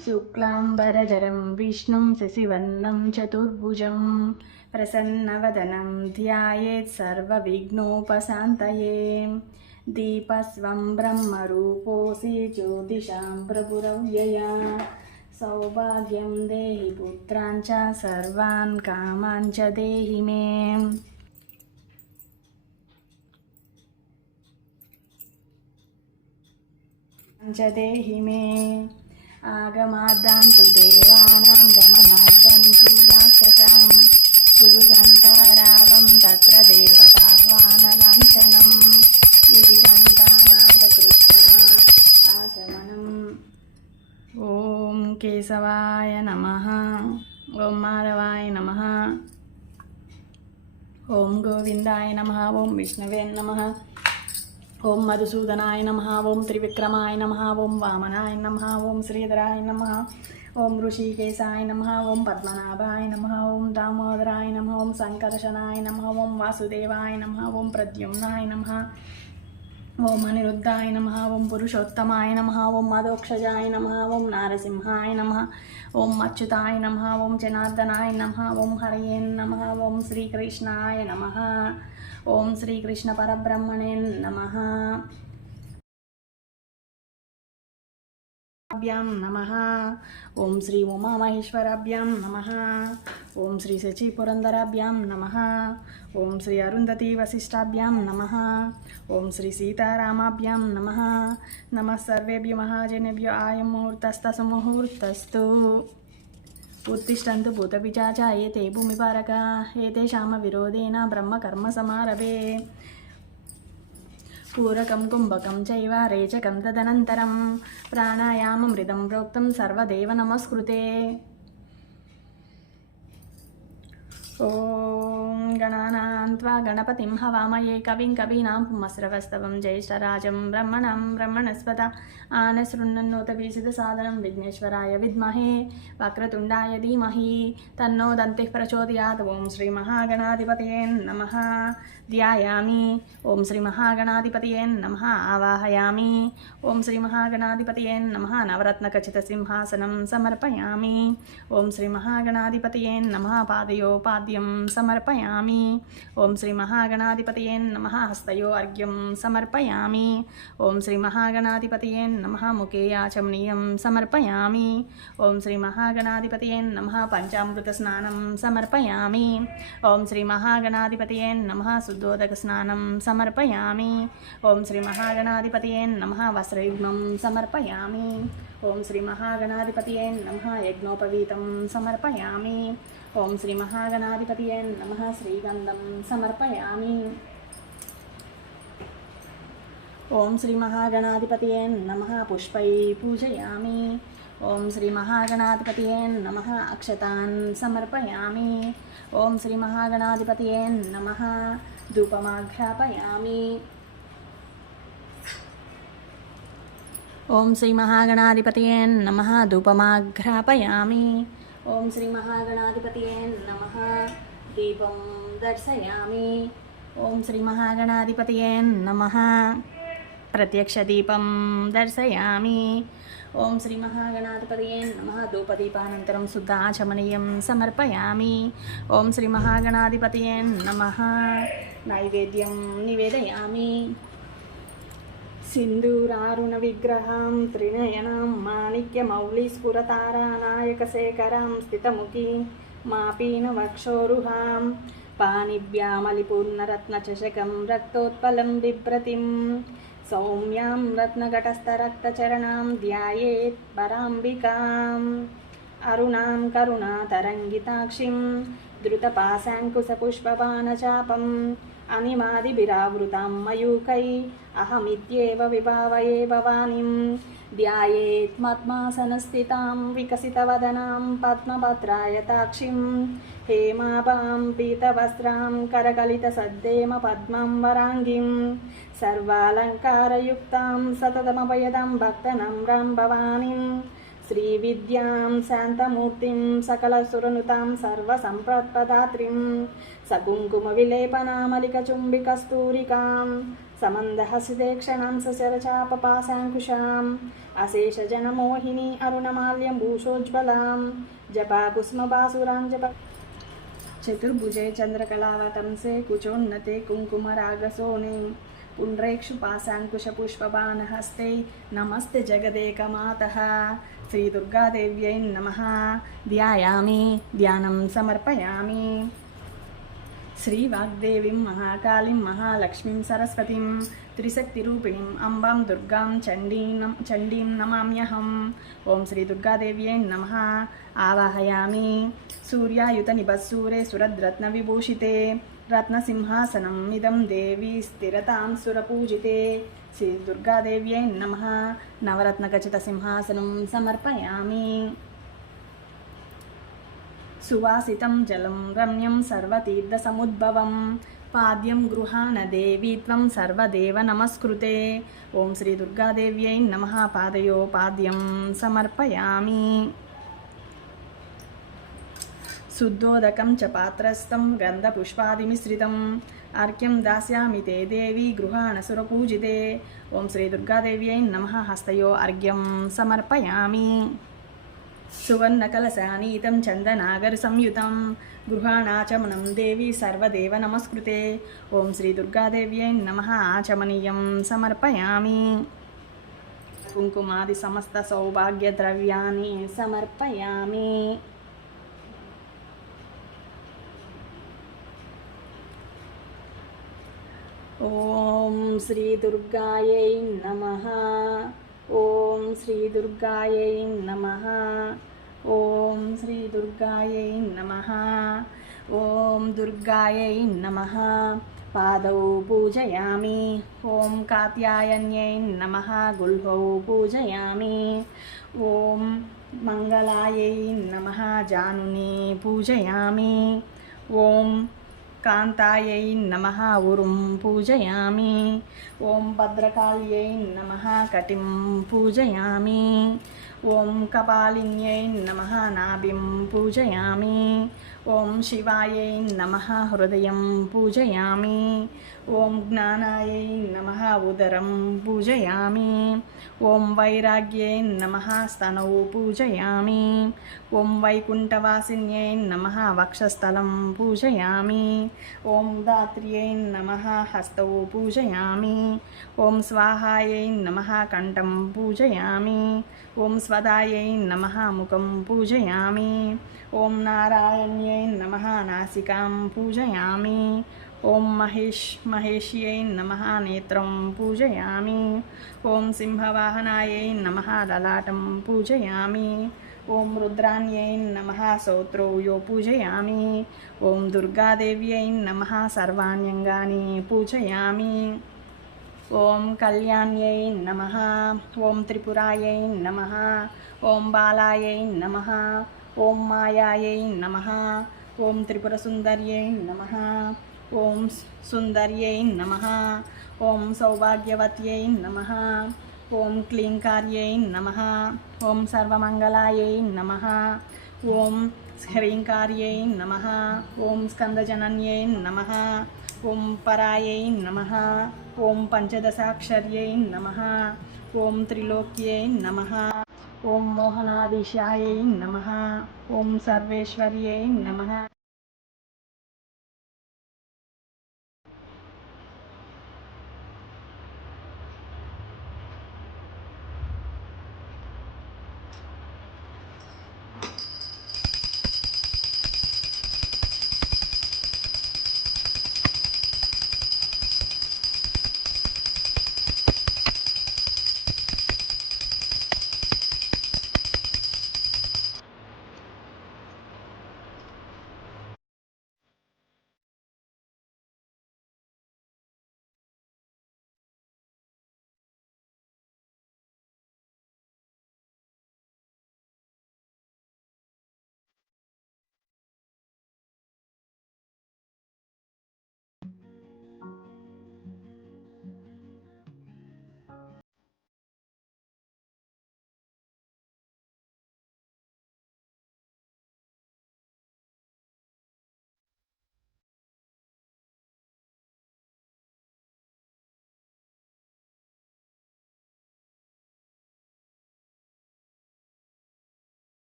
शुक्लाम्बरधरं विष्णुं शशिवर्णं चतुर्भुजं प्रसन्नवदनं ध्यायेत् सर्वविघ्नोपशान्तये। दीपस्वं ब्रह्मरूपोऽसि ज्योतिषां प्रभुरव्यया। सौभाग्यं देहि पुत्रान् च सर्वान् कामान् च देहि मे। देहि मे। आगमाद्दान्तु देवानां गमनाद्दन्तु राक्षसां गुरुघण्टारावं तत्र देवताह्वानलाञ्छनम् इति घण्टानादकृत्वा आचमनम्। ॐ केशवाय नमः। ॐ माधवाय नमः। ॐ गोविन्दाय नमः। ॐ विष्णवे नमः। ओं मधुसूदनाय नमः। ओं त्रिविक्रमाय नमः। ओं वामनाय नमः। ओं श्रीधराय नमः। ओं ऋषिकेशाय नमः। ओं पद्मनाभाय नमः। ओं दामोदराय नमः। ओं संकर्षणाय नमः। ओं वासुदेवाय नमः। ओं प्रद्युम्नाय नमः। ओं अनिरुद्धाय नमः। ओं पुरुषोत्तमाय नमः। ओं मदोक्षजाय नमः। ओं नारसिंहाय नमः। ओं अच्युताय नमः। ओं जनार्दनाय नमः। ओं हरये नमः। ओं श्रीकृष्णाय नमः। ओं श्रीकृष्ण परब्रह्मणे नमः। नमः। ओं श्री उमामहेश्वराभ्यां नमः। ओं श्री शचीपुरन्दराभ्यां नमः। ओं श्री अरुन्धती वसिष्ठाभ्यां नमः। ओं श्री सीतारामाभ्यां नमः। नमः सर्वेभ्यो महाजनेभ्यो आयं मुहूर्तस्तु मुहूर्तस्तु। उत्तिष्ठन्तु भूतपिशाचा एते भूमिपारका एतेषां विरोधेन ब्रह्मकर्मसमारभे। पूरकं कुम्भकं चैव रेचकं तदनन्तरं प्राणायाममृतं प्रोक्तं सर्वदेव नमस्कृते। ॐ गणानां त्वा गणपतिं हवामहे कविं कवीनां पुंस्रवस्तवं ज्येष्ठराजं ब्रह्मणां ब्रह्मणस्पत आनशृण्वन्नोतवीसितसादनं विघ्नेश्वराय विद्महे वक्रतुण्डाय धीमहि तन्नो दन्तिः प्रचोदयात्। ॐ श्रीमहागणाधिपतये नमः। ध्यायामि। ॐ श्रीमहागणाधिपतये नमः। आवाहयामि। ॐ श्रीमहागणाधिपतये नमः। नवरत्नखचितसिंहासनं समर्पयामि। ॐ श्रीमहागणाधिपतये नमः। पादयोपाद्यं समर्पयामि। ॐ श्रीमहागणाधिपतये नमः। हस्तयो अर्घ्यं समर्पयामि। ॐ श्रीमहागणाधिपतये नमः। मुखे आचमनीयं समर्पयामि। ॐ श्रीमहागणाधिपतये नमः। पञ्चामृतस्नानं समर्पयामि। ॐ श्रीमहागणाधिपतये नमः। शुद्धोदकस्नानं समर्पयामि। ॐ श्रीमहागणाधिपतये नमः। वस्त्रयुग्मं समर्पयामि। ॐ श्रीमहागणाधिपतये नमः। यज्ञोपवीतं समर्पयामि। ॐ श्रीमहागणाधिपतये नमः। श्रीगन्धं समर्पयामि। ॐ श्रीमहागणाधिपतये नमः। पुष्पै पूजयामि। ॐ श्रीमहागणाधिपतये नमः। अक्षतान् समर्पयामि। ॐ श्रीमहागणाधिपतये नमः। धूपमाघ्रापयामि। ॐ श्रीमहागणाधिपतये नमः। धूपमाघ्रापयामि। ॐ श्रीमहागणाधिपतये नमः। दीपं दर्शयामि। ॐ श्रीमहागणाधिपतये नमः। प्रत्यक्षदीपं दर्शयामि। ॐ श्रीमहागणाधिपतये नमः। धूपदीपानन्तरं शुद्धाचमनीयं समर्पयामि। ॐ श्रीमहागणाधिपतये नमः। नैवेद्यं निवेदयामि। सिन्दूरारुणविग्रहां त्रिनयनां माणिक्यमौलिस्फुरतारानायकशेखरां स्थितमुखी मापीनवक्षोरुहां पाणिभ्यामलिपूर्णरत्नचषकं रक्तोत्पलं बिभ्रतिं सौम्यां रत्नघटस्थरक्तचरणां ध्यायेत् पराम्बिकाम्। अरुणां करुणातरङ्गिताक्षिं द्रुतपाशाङ्कुशपुष्पबाणचापम् अनिमादिभिरावृतां मयूकै अहमित्येव विभावये भवानीं। ध्यायेत् पद्मासनस्थितां विकसितवदनां पद्मभद्रायताक्षिं हेमाभां पीतवस्त्रां करकलितसद्देम पद्माम्बराङ्गीं सर्वालङ्कारयुक्तां सततमभयदां भक्तनम्रां भवानीं। श्रीविद्यां शान्तमूर्तिं सकलसुरनुतां सर्वसम्पत्प्रदात्रीं सकुङ्कुमविलेपनामलिकचुम्बिकस्तूरिकां समन्दहसिते क्षणां सचरचापपाशाङ्कुशाम् अशेषजनमोहिनी अरुणमाल्यम्भूषोज्ज्वलां जपाकुस्मबासुरां जप चतुर्भुजे चन्द्रकलावतंसे कुचोन्नते कुङ्कुमरागसोने पुण्ड्रेक्षुपाशाङ्कुशपुष्पबाणहस्ते नमस्ते जगदेकमातः श्रीदुर्गादेव्यै नमः। ध्यायामि ध्यानं समर्पयामि। श्रीवाग्देवीं महाकालीं महालक्ष्मीं सरस्वतीं त्रिशक्तिरूपिणीम् अम्बां दुर्गां चण्डीं नमाम्यहम्। ॐ श्रीदुर्गादेव्यै नमः। आवाहयामि। सूर्यायुतनिभस्सूरे सुरद्रत्नविभूषिते रत्नसिंहासनम् इदं देवी स्थिरतां सुरपूजिते श्रीदुर्गादेव्यै नमः। नवरत्नखचितसिंहासनं समर्पयामि। सुवासितं जलं रम्यं सर्वतीर्थसमुद्भवं पाद्यं गृहाण देवी त्वं सर्वदेव नमस्कृते। ॐ श्रीदुर्गादेव्यै नमः। पादयो पाद्यं समर्पयामि। शुद्धोदकं च पात्रस्थं गन्धपुष्पादिमिश्रितम् अर्घ्यं दास्यामि ते देवी गृहाण सुरपूजिते। ॐ श्रीदुर्गादेव्यै नमः। हस्तयो अर्घ्यं समर्पयामि। सुवर्णकलशानीतं चन्दनागरसंयुतं गृहाणाचमनं देवी सर्वदेव नमस्कृते। ॐ श्रीदुर्गादेव्यै नमः। आचमनीयं समर्पयामि। कुङ्कुमादि समस्तसौभाग्यद्रव्याणि समर्पयामि। ॐ श्रीदुर्गायै नमः। ॐ श्रीदुर्गायै नमः। ॐ श्रीदुर्गायै नमः। ॐ दुर्गायै नमः। पादौ पूजयामि। ॐ कात्यायन्यै नमः। गुल्हौ पूजयामि। ॐ मङ्गलायै नमः। जानुनी पूजयामि। ॐ कान्तायै नमः। उरुं पूजयामि। ॐ भद्रकाल्यै नमः। कटिं पूजयामि। ॐ कपालिन्यै नमः। नाभिं पूजयामि। ॐ शिवायै नमः। हृदयं पूजयामि। ॐ ज्ञानायै नमः। उदरं पूजयामि। ॐ वैराग्यै नमः। स्तनौ पूजयामि। ॐ वैकुण्ठवासिन्यै नमः। वक्षस्थलं पूजयामि। ॐ दात्र्यै नमः। हस्तौ पूजयामि। ॐ स्वाहायै नमः। कण्ठं पूजयामि। ॐ स्वदायै नमः। मुखं पूजयामि। ॐ नारायण्यै नमः। नासिकां पूजयामि। ॐ महेश्यै नमः। नेत्रं पूजयामि। ॐ सिंहवाहनायै नमः। ललाटं पूजयामि। ॐ रुद्राण्यै नमः। स्तोत्रौ यो पूजयामि। ॐ दुर्गादेव्यै नमः। सर्वाण्यङ्गानि पूजयामि। ॐ कल्याण्यै नमः। ॐ त्रिपुरायै नमः। ॐ बालायै नमः। ॐ मायायै नमः। ॐ त्रिपुरसुन्दर्यै नमः। ॐ सुन्दर्यै नमः। ॐ सौभाग्यवत्यै नमः। ॐ क्लीङ्कार्यै नमः। ॐ सर्वमङ्गलायै नमः। ॐ ह्रीङ्कार्यै नमः। ॐ स्कन्दजनन्यै नमः। ॐ परायै नमः। ॐ पञ्चदशाक्षर्यै नमः। ॐ त्रिलोक्यै नमः। ॐ मोहनाधीशायै नमः। ॐ सर्वेश्वर्यै नमः।